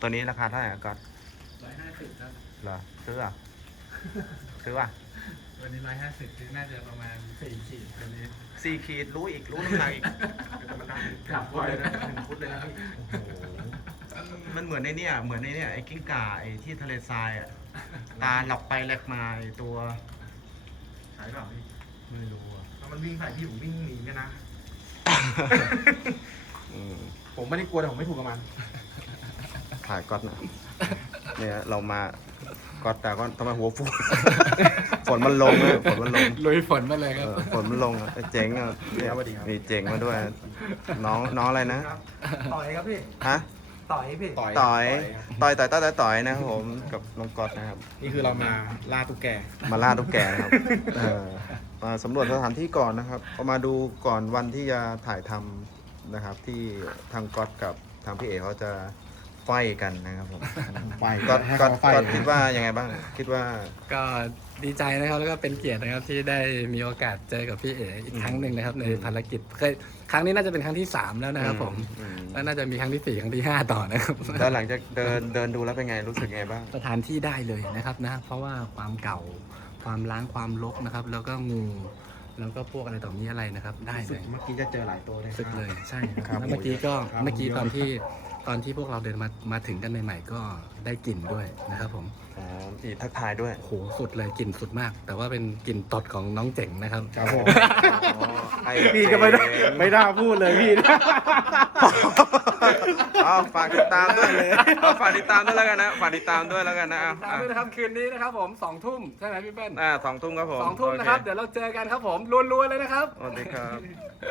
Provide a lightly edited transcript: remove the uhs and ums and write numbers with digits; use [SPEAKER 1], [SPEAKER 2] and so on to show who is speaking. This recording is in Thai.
[SPEAKER 1] ตัวนี้ราคาเท่าไหร่ก็
[SPEAKER 2] 150ครับ
[SPEAKER 1] เหรอซื้ออ่ะซื้ออ่ะ
[SPEAKER 2] วันนี้150น่าจะประมาณ4 ขีดตัวนี้
[SPEAKER 1] 4 ขีดรู้อีกรู้น้ำหนักอีก
[SPEAKER 2] ขับไว้นะ
[SPEAKER 1] 1 ฟุตเลยนะพี่มันเหมือนในเนี่ยเหมือนในเนี่ยไอ้กิ้งก่าไอ้ที่ทะเลทรายอ่ะตาหลับไปแลกมาไอ้ตัว
[SPEAKER 3] ขายเปล่าพี่
[SPEAKER 1] ไม่รู้อ่ะ
[SPEAKER 3] ถ้ามันวิ่งใส่พี่ผมวิ่งหนีกันนะ
[SPEAKER 1] อืม
[SPEAKER 3] ผมไม่ได้กลัวแต่ผมไม่ถูกกับมัน
[SPEAKER 1] ถ่ายก๊อตนะเนี่ยเรามาก๊อตแต่ก็ทำไมหัวฟู ฝนมันลงเลยฝนมันลง
[SPEAKER 2] ลุยฝนมาเลยครับ
[SPEAKER 1] ฝนมันลงอ่ะไอ้เจ๋งอ่ะเนี่ย
[SPEAKER 3] สวัสดีครับ
[SPEAKER 1] มีเจ๋งมาด้วย น้องอะไรนะ
[SPEAKER 3] ต่อยครับพี่
[SPEAKER 1] ฮะ
[SPEAKER 3] ต่อยพี่
[SPEAKER 1] ต่อยต่อยนะครับผมกับน้องก๊อตนะครับ
[SPEAKER 3] นี่คือเรามาล่าตุ๊กแก
[SPEAKER 1] มาล่าตุ๊กแกนะครับมาสำรวจสถานที่ก่อนนะครับเอามาดูก่อนวันที่จะถ่ายทำนะครับ ที่ทางก๊อตกับทางพี่เอ๋เขาจะไฟกันนะครับผม
[SPEAKER 3] ไฟ
[SPEAKER 1] ก๊อต
[SPEAKER 3] ให้
[SPEAKER 1] ก๊อต
[SPEAKER 3] เขาไฟ
[SPEAKER 1] ก๊อตคิดว่ายังไงบ้าง คิดว่า
[SPEAKER 2] ก็ดีใจนะครับแล้วก็เป็นเกียรตินะครับที่ได้มีโอกาสเจอกับพี่เอ๋อีกครั้งหนึ่งนะครับในภารกิจครั้งนี้น่าจะเป็นครั้งที่ 3 แล้วนะครับผม
[SPEAKER 1] อืม
[SPEAKER 2] แล้วน่าจะมีครั้งที่ 4 ครั้งที่ 5 ต่อนะครับ
[SPEAKER 1] แล้วหลังจากเดินดูแล้วเป็นไงรู้สึกไงบ้าง
[SPEAKER 2] สถานที่ได้เลยนะครับนะเพราะว่าความเก่าความล้างความรกนะครับ แล้วก็งูแล้วก็พวกอะไรต่อมีอะไรนะครับได้เลย
[SPEAKER 3] เมื่อกี้จะเจอหลายตัวเลย
[SPEAKER 2] สึกเลยใช่ค
[SPEAKER 1] ครั
[SPEAKER 2] รับบ แล้วเมื่อกี้ก็
[SPEAKER 3] ครับ
[SPEAKER 2] เมื่อกี้ตอนที่พวกเราเดินมาถึงกันใหม่ๆก็ได้กลิ่นด้วยนะครับผม
[SPEAKER 1] อ๋ออีทักทายด้วย
[SPEAKER 2] โอ้โหสุดเลยกลิ่นสุดมาก แต่ว่าเป็นกลิ่นตดของน้องเจ๋งนะครับ
[SPEAKER 3] ครับผม
[SPEAKER 1] อ๋อไอ้
[SPEAKER 3] พี่ก็ไม่ได้
[SPEAKER 1] เจ๋ง
[SPEAKER 3] ไม่ได้พูดเลยพี่
[SPEAKER 1] เอาฝากติดตามด้วยเอาฝากติดตามด้วยแล้วกันนะฝากติดตามด้วยแล้วกันนะ
[SPEAKER 2] ตามด้วยนะครับคืนนี้นะครับผม2 ทุ่มใช่ไหมพี่เปิ้ล
[SPEAKER 1] 2 ทุ่มครับผม
[SPEAKER 2] 2 ทุ่มนะครับ เดี๋ยวเราเจอกันครับผมรัวๆเลยนะครับ
[SPEAKER 1] โอเคสวัสดีครับ